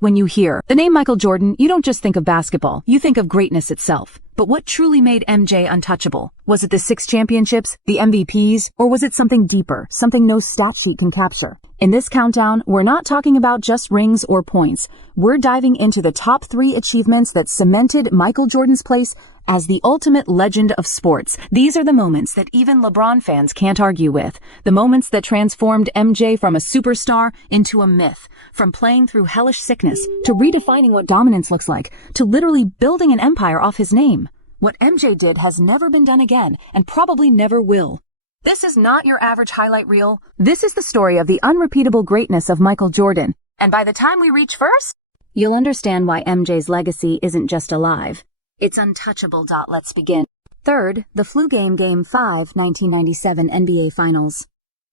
When you hear the name Michael Jordan, you don't just think of basketball, you think of greatness itself. But what truly made MJ untouchable? Was it the 6 championships, the MVPs, or was it something deeper, something no stat sheet can capture? In this countdown, we're not talking about just rings or points. We're diving into the top 3 achievements that cemented Michael Jordan's place as the ultimate legend of sports. These are the moments that even LeBron fans can't argue with. The moments that transformed MJ from a superstar into a myth. From playing through hellish sickness, to redefining what dominance looks like, to literally building an empire off his name. What MJ did has never been done again, and probably never will. This is not your average highlight reel. This is the story of the unrepeatable greatness of Michael Jordan. And by the time we reach first, you'll understand why MJ's legacy isn't just alive. It's untouchable. Let's begin. Third, the flu game, Game 5, 1997 NBA Finals.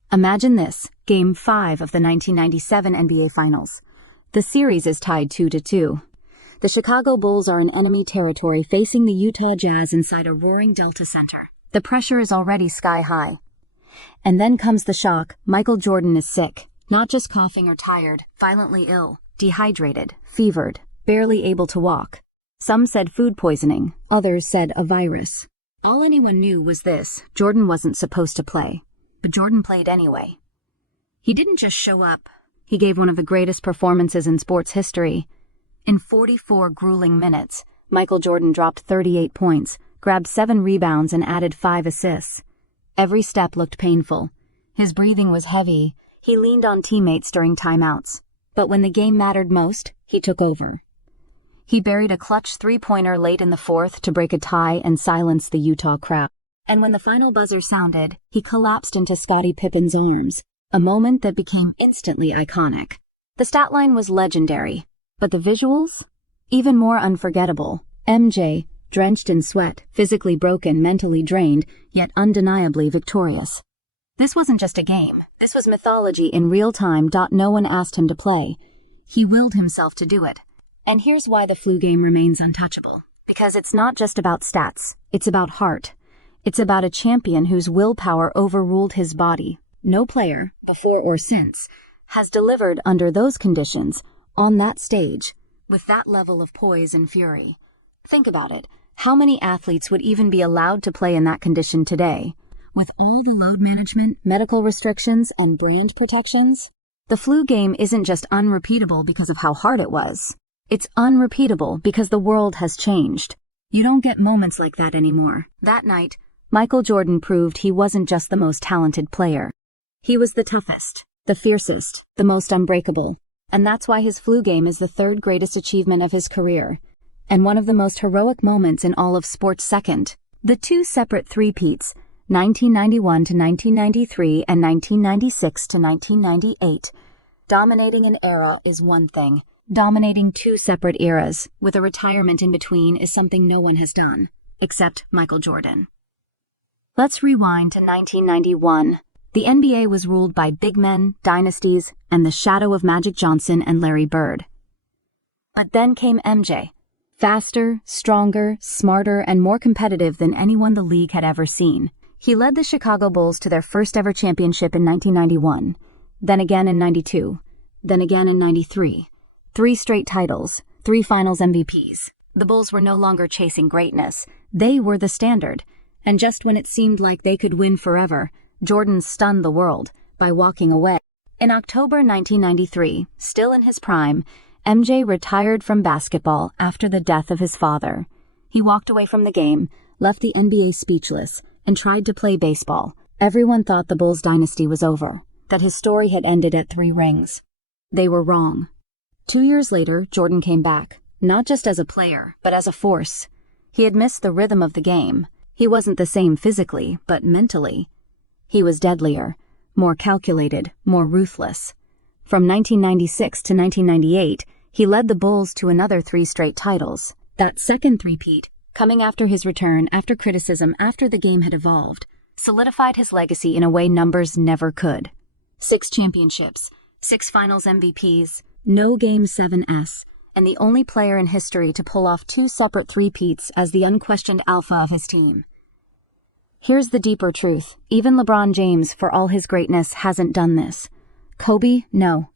Imagine this, Game 5 of the 1997 NBA Finals. The series is tied 2-2. The Chicago Bulls are in enemy territory facing the Utah Jazz inside a roaring Delta Center. The pressure is already sky high. And then comes the shock. Michael Jordan is sick. Not just coughing or tired, violently ill, dehydrated, fevered, barely able to walk. Some said food poisoning, others said a virus. All anyone knew was this: Jordan wasn't supposed to play. But Jordan played anyway. He didn't just show up. He gave one of the greatest performances in sports history. In 44 grueling minutes, Michael Jordan dropped 38 points, grabbed 7 rebounds, and added 5 assists. Every step looked painful. His breathing was heavy. He leaned on teammates during timeouts. But when the game mattered most, he took over. He buried a clutch 3-pointer late in the fourth to break a tie and silence the Utah crowd. And when the final buzzer sounded, he collapsed into Scottie Pippen's arms, a moment that became instantly iconic. The stat line was legendary, but the visuals? Even more unforgettable. MJ, drenched in sweat, physically broken, mentally drained, yet undeniably victorious. This wasn't just a game. This was mythology in real time. No one asked him to play. He willed himself to do it. And here's why the flu game remains untouchable. Because it's not just about stats. It's about heart. It's about a champion whose willpower overruled his body. No player, before or since, has delivered under those conditions, on that stage, with that level of poise and fury. Think about it. How many athletes would even be allowed to play in that condition today? With all the load management, medical restrictions, and brand protections? The flu game isn't just unrepeatable because of how hard it was. It's unrepeatable because the world has changed. You don't get moments like that anymore. That night, Michael Jordan proved he wasn't just the most talented player. He was the toughest, the fiercest, the most unbreakable. And that's why his flu game is the 3rd greatest achievement of his career. And one of the most heroic moments in all of sports. Second, the 2 separate three-peats, 1991 to 1993 and 1996 to 1998. Dominating an era is one thing. Dominating 2 separate eras, with a retirement in between, is something no one has done, except Michael Jordan. Let's rewind to 1991. The NBA was ruled by big men, dynasties, and the shadow of Magic Johnson and Larry Bird. But then came MJ. Faster, stronger, smarter, and more competitive than anyone the league had ever seen. He led the Chicago Bulls to their first ever championship in 1991, then again in 92, then again in 93. 3 straight titles, 3 finals MVPs. The Bulls were no longer chasing greatness. They were the standard. And just when it seemed like they could win forever, Jordan stunned the world by walking away. In October 1993, still in his prime, MJ retired from basketball after the death of his father. He walked away from the game, left the NBA speechless, and tried to play baseball. Everyone thought the Bulls' dynasty was over, that his story had ended at 3 rings. They were wrong. 2 years later, Jordan came back, not just as a player, but as a force. He had missed the rhythm of the game. He wasn't the same physically, but mentally. He was deadlier, more calculated, more ruthless. From 1996 to 1998, he led the Bulls to another 3 straight titles. That second three-peat, coming after his return, after criticism, after the game had evolved, solidified his legacy in a way numbers never could. 6 championships, 6 finals MVPs, no Game 7s, and the only player in history to pull off 2 separate three-peats as the unquestioned alpha of his team. Here's the deeper truth. Even LeBron James, for all his greatness, hasn't done this. Kobe, no.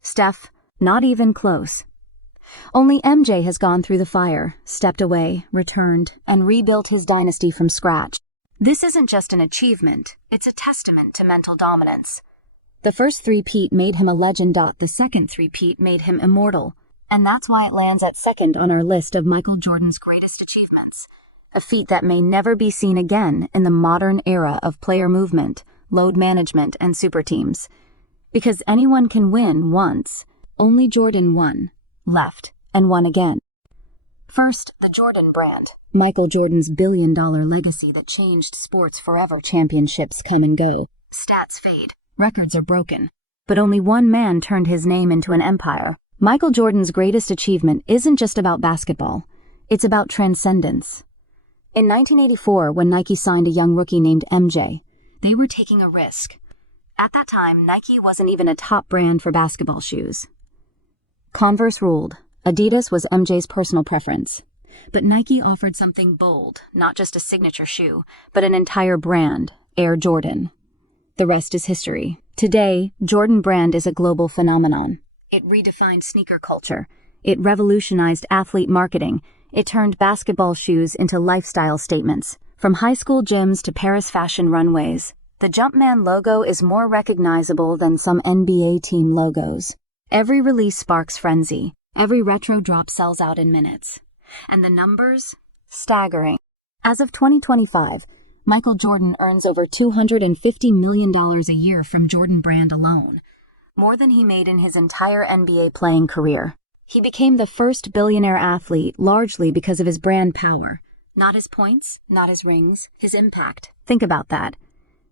Steph, not even close. Only MJ has gone through the fire, stepped away, returned, and rebuilt his dynasty from scratch. This isn't just an achievement, it's a testament to mental dominance. The first three-peat made him a legend. The second three-peat made him immortal. And that's why it lands at second on our list of Michael Jordan's greatest achievements. A feat that may never be seen again in the modern era of player movement, load management, and super teams. Because anyone can win once, only Jordan won, left, and won again. First, the Jordan brand. Michael Jordan's billion-dollar legacy that changed sports forever. Championships come and go. Stats fade. Records are broken. But only one man turned his name into an empire. Michael Jordan's greatest achievement isn't just about basketball. It's about transcendence. In 1984, when Nike signed a young rookie named MJ, they were taking a risk. At that time, Nike wasn't even a top brand for basketball shoes. Converse ruled. Adidas was MJ's personal preference. But Nike offered something bold, not just a signature shoe, but an entire brand, Air Jordan. The rest is history. Today, Jordan brand is a global phenomenon. It redefined sneaker culture. It revolutionized athlete marketing. It turned basketball shoes into lifestyle statements. From high school gyms to Paris fashion runways, the Jumpman logo is more recognizable than some NBA team logos. Every release sparks frenzy. Every retro drop sells out in minutes. And the numbers? Staggering. As of 2025, Michael Jordan earns over $250 million a year from Jordan brand alone, more than he made in his entire NBA playing career. He became the first billionaire athlete largely because of his brand power. Not his points, not his rings, his impact. Think about that.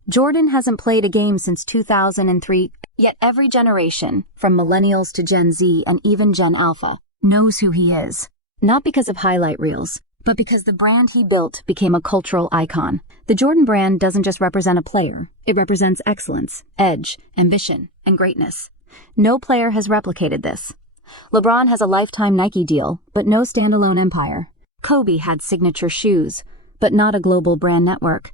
Jordan hasn't played a game since 2003, yet every generation, from millennials to Gen Z and even Gen Alpha, knows who he is. Not because of highlight reels, but because the brand he built became a cultural icon. The Jordan brand doesn't just represent a player. It represents excellence, edge, ambition, and greatness. No player has replicated this. LeBron has a lifetime Nike deal, but no standalone empire. Kobe had signature shoes, but not a global brand network.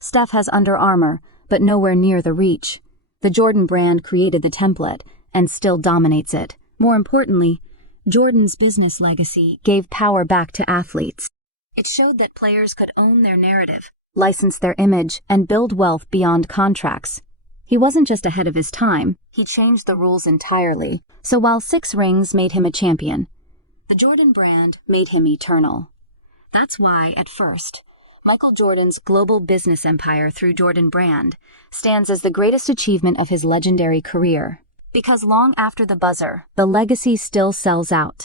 Steph has Under Armour, but nowhere near the reach. The Jordan brand created the template, and still dominates it. More importantly, Jordan's business legacy gave power back to athletes. It showed that players could own their narrative, license their image, and build wealth beyond contracts. He wasn't just ahead of his time, he changed the rules entirely. So while 6 rings made him a champion, the Jordan brand made him eternal. That's why, at first, Michael Jordan's global business empire through Jordan brand stands as the greatest achievement of his legendary career. Because long after the buzzer, the legacy still sells out.